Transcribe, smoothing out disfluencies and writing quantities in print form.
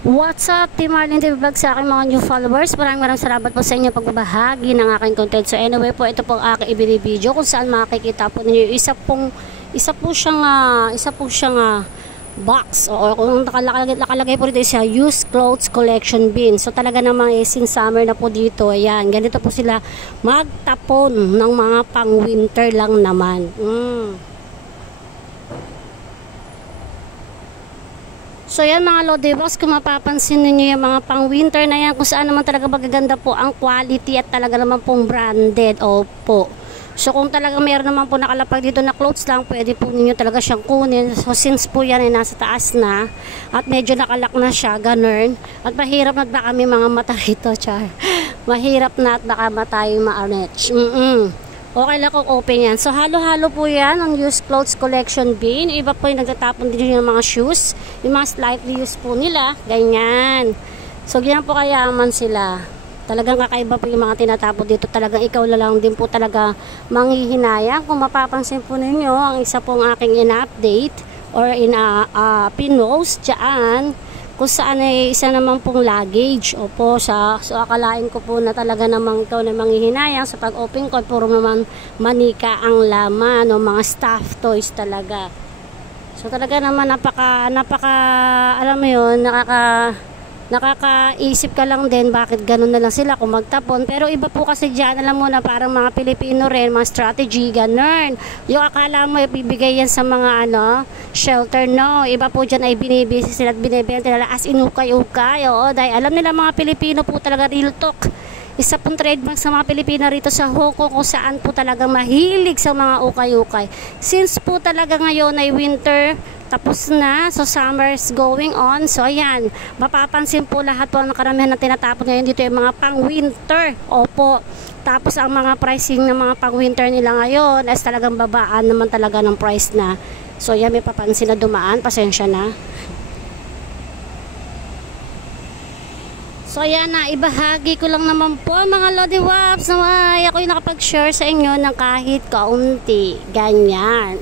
What's up, Team Marlene TV Vlog, sa aking mga new followers. Maraming salamat po sa inyo pagbabahagi ng aking content. So anyway po, ito po ang aking ibinibideo kung saan makikita po ninyo isa po siyang box o kung nakalagay po dito siya used clothes collection bin. So talaga namang since summer na po dito, ayan, ganito po sila magtapon ng mga pang winter lang naman. So yan mga Lodi Box, kung mapapansin niyo yung mga pang winter na yan, kung saan naman talaga magaganda po ang quality at talaga naman pong branded. Opo. So kung talaga mayroon naman po nakalapag dito na clothes lang, pwede po ninyo talaga siyang kunin. So since po yan ay nasa taas na at medyo nakalak na siya, ganun. At mahirap na baka may mga mata rito, char. Mahirap na at baka matayo ma-arrange. Okay lang kung open yan. So halo-halo po yan ang used clothes collection bin. Iba po yung nagtatapon din yung mga shoes, yung mga slightly used po nila, ganyan. So ganyan po kayaman sila. Talagang kakaiba po yung mga tinatapon dito. Talagang ikaw lang din po talaga manghihinayang. Kung mapapansin po ninyo, ang isa pong aking in-update or pinost dyan, kung saan ay isa naman pong luggage. Opo, so akalain ko po na talaga namang ikaw na manghihinayang. Sa pag-open ko, puro naman manika ang laman o mga stuffed toys talaga. So talaga naman napaka alam mo yun, nakakaisip ka lang din bakit ganun na lang sila kung magtapon. Pero iba po kasi dyan, alam mo na parang mga Pilipino rin, mga strategy, ganun. Yung akala mo ibibigay yan sa mga shelter, no. Iba po dyan ay binibisi sila at binibenta nila as inukay-ukay. Oo, dahil alam nila mga Pilipino po talaga, real talk. Isa pong trademark sa mga Pilipino rito sa Hong Kong kung saan po talaga mahilig sa mga ukay-ukay. Since po talaga ngayon ay winter, tapos na, so summer is going on. So ayan, mapapansin po lahat po ang karamihan na tinatapon ngayon dito yung mga pang winter. Opo. Tapos ang mga pricing ng mga pang winter nila ngayon ay talagang babaan naman talaga ng price na. So ayan, may papansin na dumaan, pasensya na. So ayan na, ibahagi ko lang naman po mga Lodi Wops na ako yung nakapag-share sa inyo ng kahit kaunti. Ganyan.